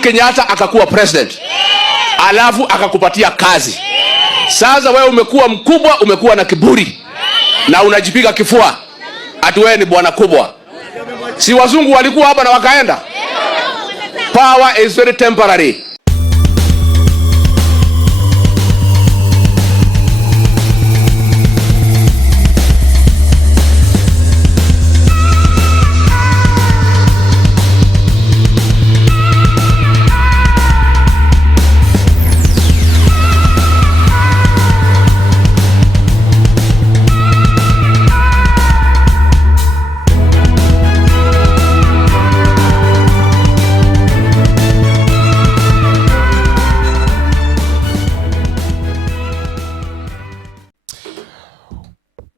Kenyatta akakuwa president. Alafu akakupatia kazi. Sasa wewe umekuwa mkubwa, umekuwa na kiburi. Na unajipiga kifua. Ati wewe ni bwana kubwa. Si wazungu walikuwa hapa na wakaenda? Power is very temporary.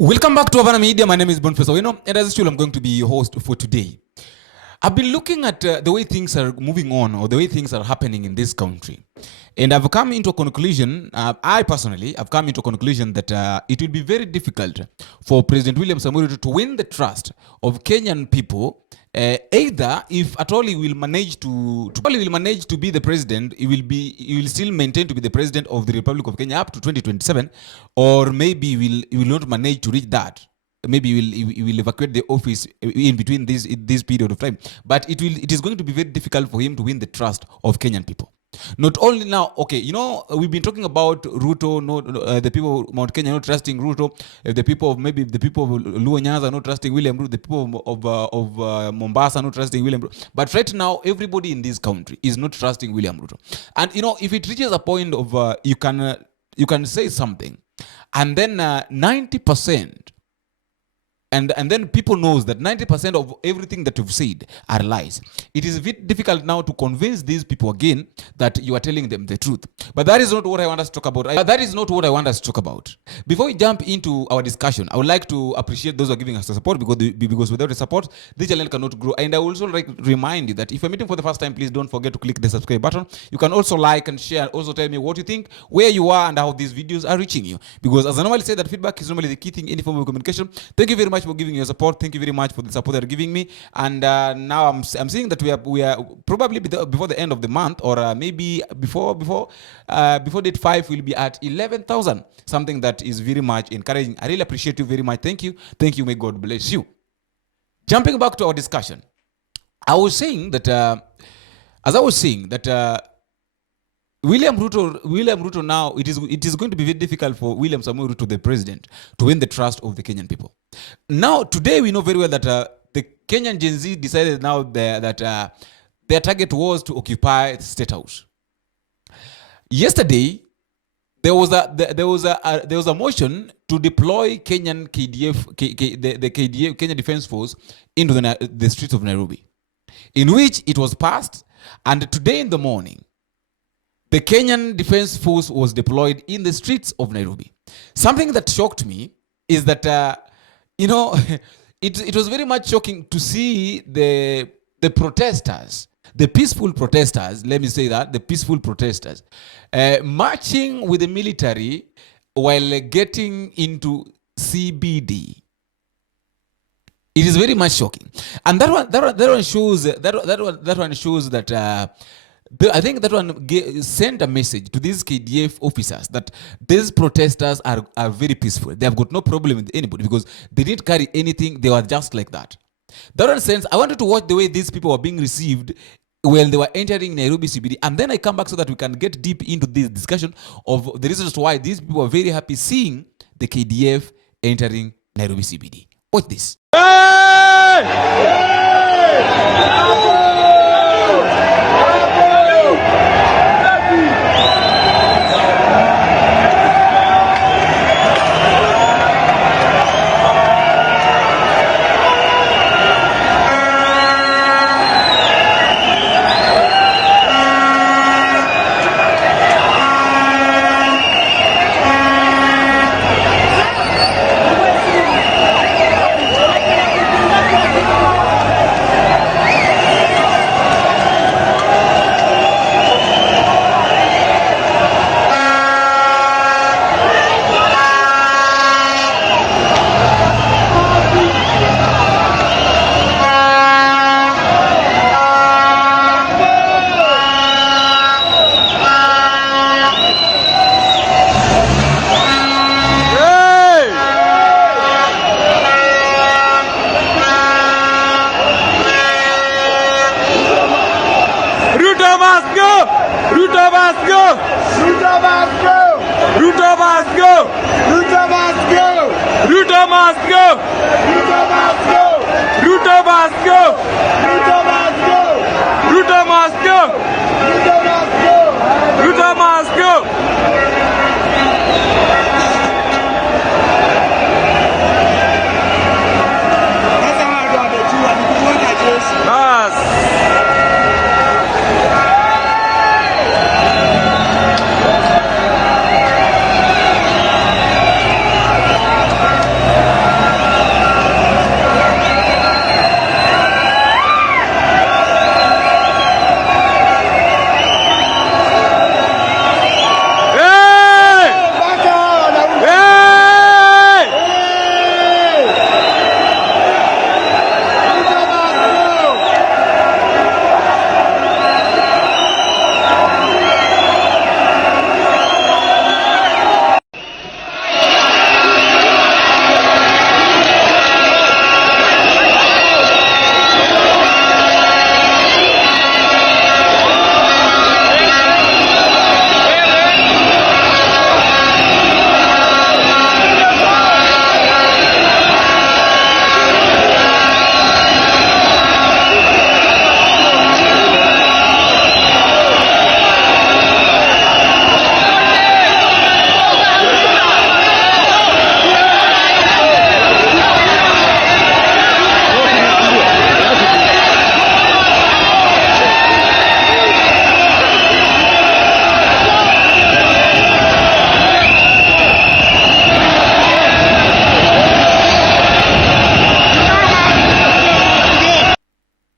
Welcome back to Havana Media. My name is Boniface Owino, and as usual, I'm going to be your host for today. I've been looking at the way things are moving on, or the way things are happening in this country. And I've come into a conclusion, I personally have come into a conclusion that it will be very difficult for President William Samoei Ruto to win the trust of Kenyan people. Either if at all he will manage to be the president, he will still maintain to be the president of the Republic of Kenya up to 2027, or maybe he will not manage to reach that. Maybe he will evacuate the office in between this period of time. But it is going to be very difficult for him to win the trust of Kenyan people. Not only now, okay, you know, we've been talking about RUTO, the people of Mount Kenya not trusting RUTO, the people of Luo Nyanza not trusting William Ruto, the people of Mombasa not trusting William Ruto. But right now, everybody in this country is not trusting William Ruto. And you know, if it reaches a point of you can say something, and then 90%. And then people knows that 90% of everything that you've said are lies. It is very difficult now to convince these people again that you are telling them the truth. But that is not what I want us to talk about. Before we jump into our discussion, I would like to appreciate those who are giving us the support, because without the support, this channel cannot grow. And I will also like remind you that if you're meeting for the first time, please don't forget to click the subscribe button. You can also like and share. Also tell me what you think, where you are, and how these videos are reaching you. Because as I normally say, that feedback is normally the key thing in any form of communication. Thank you very much for giving your support. Thank you very much for the support that you're giving me. And now I'm seeing that we are probably before the end of the month, or maybe before date 5, we'll be at 11,000. Something that is very much encouraging. I really appreciate you very much. Thank you. May God bless you. Jumping back to our discussion, I was saying that William Ruto now, it is going to be very difficult for William Samoei Ruto, the president, to win the trust of the Kenyan people. Now, today we know very well that the Kenyan Gen Z decided now that their target was to occupy the State House. Yesterday, there was a motion to deploy Kenyan KDF, the KDF, Kenya Defense Force, into the streets of Nairobi, in which it was passed. And today in the morning, the Kenyan Defense Force was deployed in the streets of Nairobi. Something that shocked me is that, it was very much shocking to see the protesters, the peaceful protesters, let me say that, the peaceful protesters, marching with the military while getting into CBD. It is very much shocking. And that one shows that I think that one sent a message to these KDF officers that these protesters are very peaceful. They have got no problem with anybody because they didn't carry anything. They were just like that. That one sense, I wanted to watch the way these people were being received when they were entering Nairobi CBD. And then I come back so that we can get deep into this discussion of the reasons why these people were very happy seeing the KDF entering Nairobi CBD. Watch this. must go! Ruto must go! Ruto must go! Ruto must go! Ruto must go! Ruto must go! Ruto must go!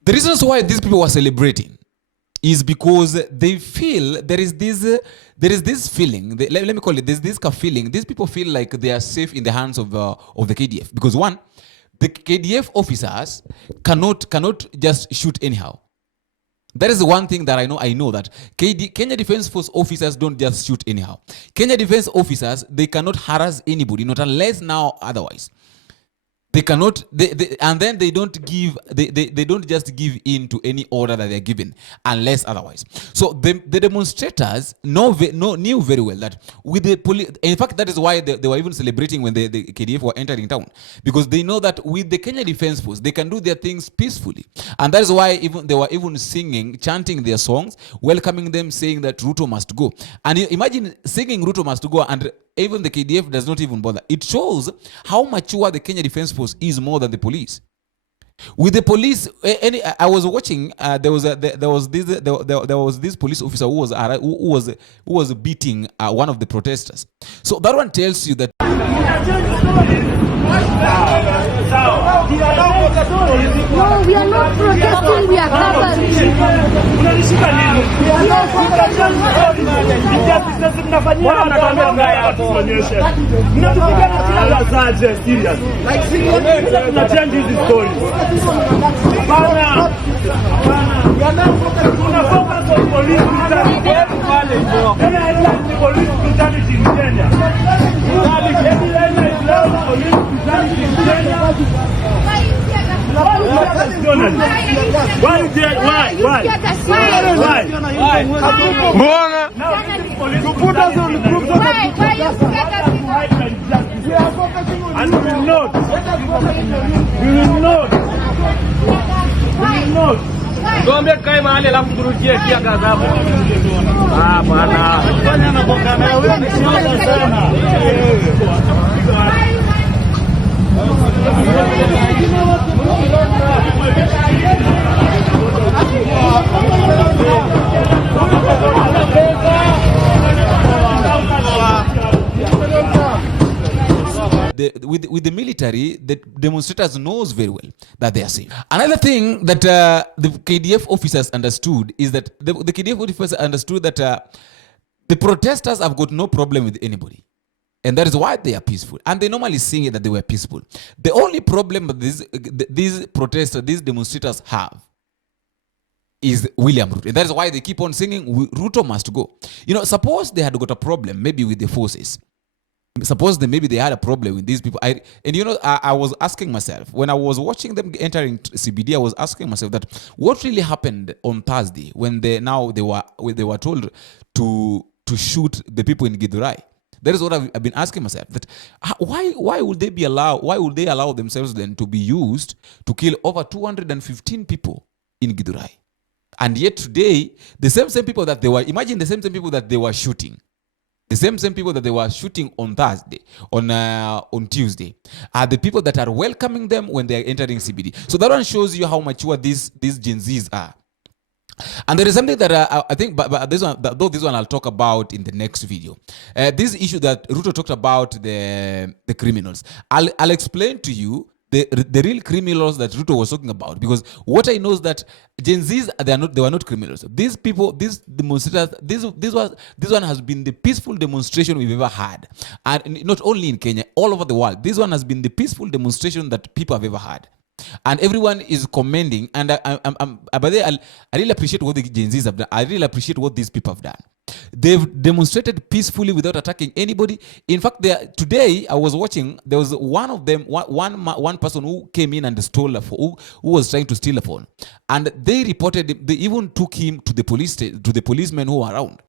The reasons why these people were celebrating is because they feel there is this feeling. Let me call it. There's this feeling. These people feel like they are safe in the hands of the KDF, because one, the KDF officers cannot just shoot anyhow. That is the one thing that I know that Kenya Defence Force officers don't just shoot anyhow. Kenya Defence officers, they cannot harass anybody, not unless now otherwise. They cannot, and then they don't just give in to any order that they're given unless otherwise. So the demonstrators knew very well that with the police, in fact, that is why they were even celebrating when the KDF were entering town, because they know that with the Kenya Defence Force, they can do their things peacefully. And that is why they were even singing, chanting their songs, welcoming them, saying that Ruto must go. And imagine singing Ruto must go, and even the KDF does not even bother. It shows how mature the Kenya Defence Force is more than the police. With the police, I was watching. There was this police officer who was beating one of the protesters. So that one tells you that. No, we are not protesting, we are covered. Gombe kai mahali alafu turudie kia gazabu. Ah bana. Fanya na boka na wewe ni shida sana. With the military, the demonstrators knows very well that they are safe. Another thing that the KDF officers understood is that the KDF officers understood that the protesters have got no problem with anybody. And that is why they are peaceful. And they normally sing it that they were peaceful. The only problem that these protesters, these demonstrators have is William Ruto. And that is why they keep on singing, Ruto must go. You know, suppose they had got a problem maybe with the forces. Suppose maybe they had a problem with these people. I was asking myself, when I was watching them entering CBD, I was asking myself that what really happened on Thursday when they were told to shoot the people in Githurai. That is what I've been asking myself. That why would they allow themselves then to be used to kill over 215 people in Githurai? And yet today, the same people that they were, imagine the same people that they were shooting. The same people that they were shooting on Thursday, on Tuesday, are the people that are welcoming them when they are entering CBD. So that one shows you how mature these Gen Zs are. And there is something that I think, but this one I'll talk about in the next video. This issue that RUTO talked about, the criminals. I'll explain to you the real criminals that RUTO was talking about, because what I know is that Gen Zs, they were not criminals. These people, these demonstrators, this one has been the peaceful demonstration we've ever had, and not only in Kenya, all over the world. This one has been the peaceful demonstration that people have ever had. And everyone is commending, and I really appreciate what the Gen Zs have done. I really appreciate what these people have done. They've demonstrated peacefully without attacking anybody. In fact, today I was watching. There was one of them, one person who came in and stole a phone, who was trying to steal a phone, and they reported. They even took him to the policemen who were around.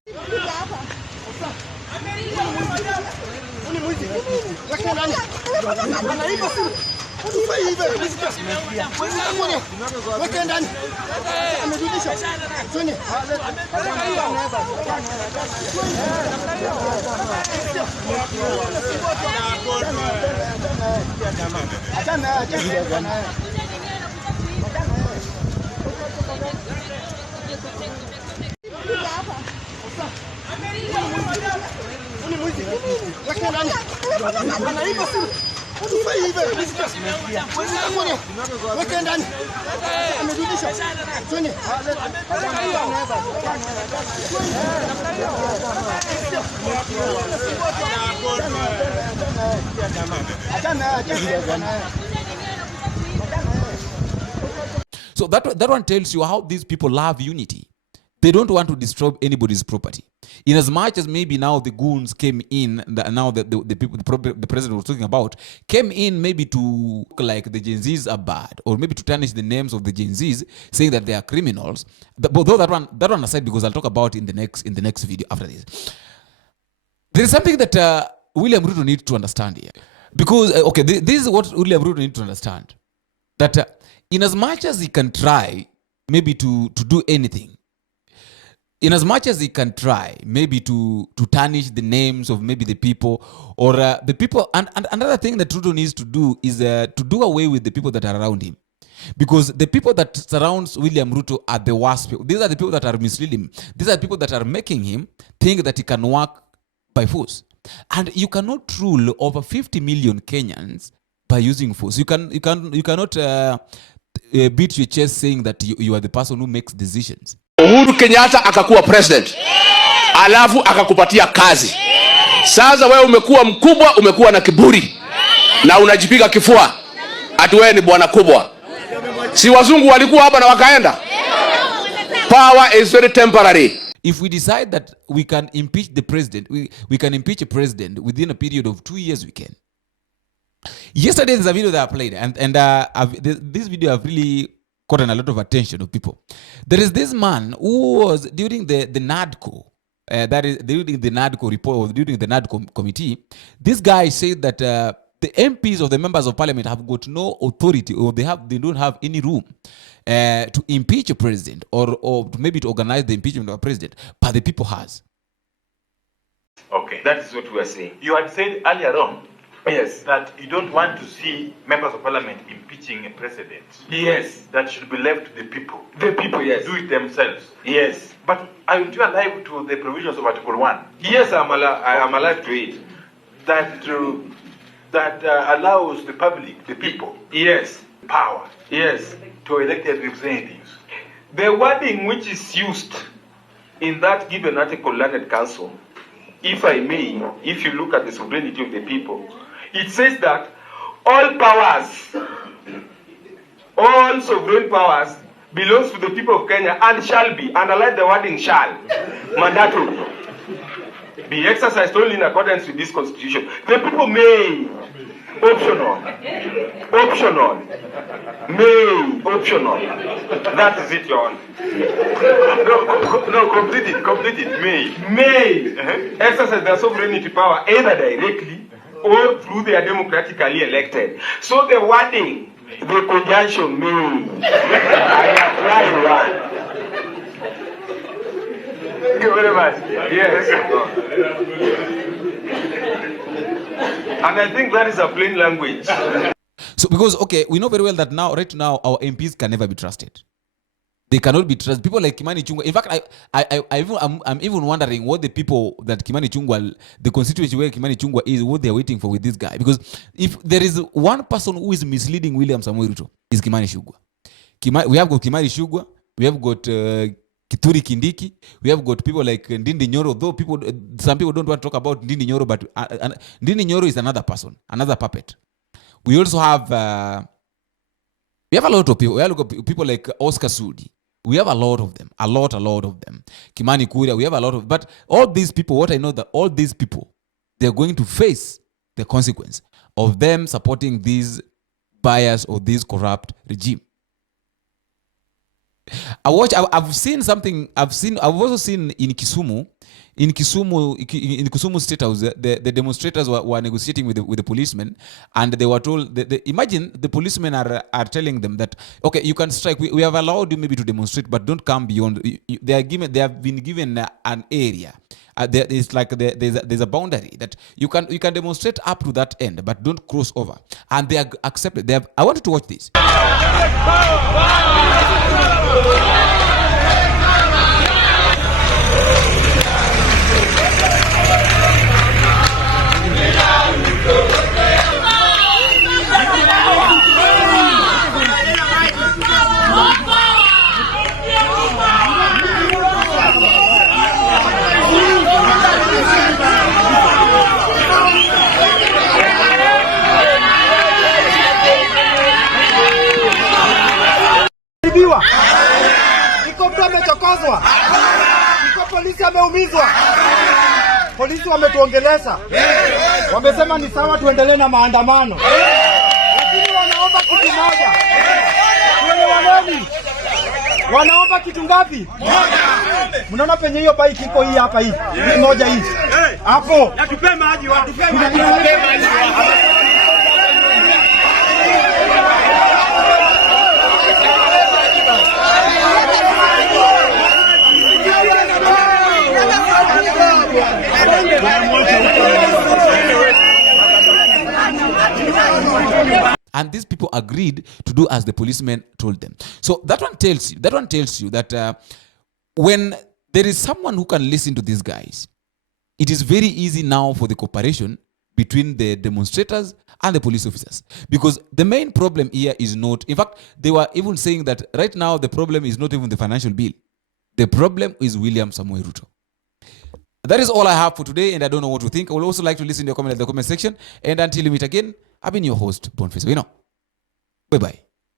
So that one tells you how these people love unity. They don't want to disturb anybody's property. In as much as maybe now the goons came in, now the people the president was talking about came in maybe to like the Gen Zs are bad, or maybe to tarnish the names of the Gen Zs, saying that they are criminals. But that one aside, because I'll talk about in the next video after this. There is something that William Ruto needs to understand here, because this is what William Ruto needs to understand, that in as much as he can try maybe to do anything, in as much as he can try maybe to tarnish the names of maybe the people, or the people, and another thing that Ruto needs to do is to do away with the people that are around him, because the people that surrounds William Ruto are the worst people. These are the people that are misleading him. These are the people that are making him think that he can work by force. And you cannot rule over 50 million Kenyans by using force. You cannot beat your chest saying that you are the person who makes decisions. Uhuru Kenyatta akakuwa president, alafu akakupatia kazi. Sasa wewe umekuwa mkubwa, umekuwa na kiburi, na unajipiga kifua ati wewe ni bwana kubwa. Si wazungu walikuwa hapa na wakaenda? Power is very temporary. If we decide that we can impeach the president, we can impeach a president within a period of 2 years, we can. Yesterday there's a video that I played, and this video have really gotten a lot of attention of people. There is this man who was during the NADCO, that is during the NADCO report, or during the NADCO committee. This guy said that the MPs of the members of parliament have got no authority, or they don't have any room to impeach a president, or maybe to organize the impeachment of a president, but the people has. Okay, that is what we are saying. You had said earlier on, yes, that you don't want to see members of parliament impeaching a president. Yes. That should be left to the people. The people, yes. Do it themselves. Yes. But aren't you alive to the provisions of Article 1? Yes, I'm alive to it. That allows the public, the people, Yes. power Yes. to elect their representatives. The wording which is used in that given article, Learned Council, if I may, if you look at the sovereignty of the people, it says that all sovereign powers belongs to the people of Kenya and shall be, underline the wording shall, mandatory, be exercised only in accordance with this constitution. The people may, optional, may, optional. That is it, Your Honor. No, complete it. May exercise their sovereignty power either directly or through their democratically elected. So the wording, the conjunction may, I apply one. Thank you very much. Yes. And I think that is a plain language. So because, okay, we know very well that right now, our MPs can never be trusted. They cannot be trusted. People like Kimani Ichung'wah. In fact, I'm even wondering what the people that Kimani Ichung'wah, the constituency where Kimani Ichung'wah is, what they're waiting for with this guy. Because if there is one person who is misleading William Samoei Ruto, is Kimani Ichung'wah. We have got Kimani Ichung'wah. We have got Kithure Kindiki. We have got people like Ndindi Nyoro. Though some people don't want to talk about Ndindi Nyoro, but Ndindi Nyoro is another person, another puppet. We also have we have a lot of people. We have people like Oscar Sudi. We have a lot of them. A lot of them. Kimani Kuria. We have a lot of. But all these people, what I know that all these people, they're going to face the consequence of them supporting these bias or this corrupt regime. I've also seen in Kisumu State House, the demonstrators were negotiating with the policemen, and they were told, imagine the policemen are telling them that, okay, you can strike, we have allowed you maybe to demonstrate, but don't come beyond. They have been given an area. It's like there's a boundary that you can demonstrate up to that end, but don't cross over. And they are accepted. I wanted to watch this. Iko mtu amechokozwa. Iko polisi ameumizwa. Polisi wametuongeleza. Wamesema ni sawa tuendelee na maandamano. Lakini wanaomba kitu moja. Tuelewaneni. Wanaomba kitu ngapi? Moja. Mnaona penye hiyo bike iko hii hapa hii. Hii moja hii. Hapo. Na tupe maji watu. Tupe maji. And these people agreed to do as the policemen told them. So that one tells you that when there is someone who can listen to these guys, it is very easy now for the cooperation between the demonstrators and the police officers. Because the main problem here is not, in fact, they were even saying that right now the problem is not even the financial bill. The problem is William Samoei Ruto. That is all I have for today, and I don't know what to think. I would also like to listen to your comment in the comment section. And until we meet again, I've been your host, Boniface. Bye-bye.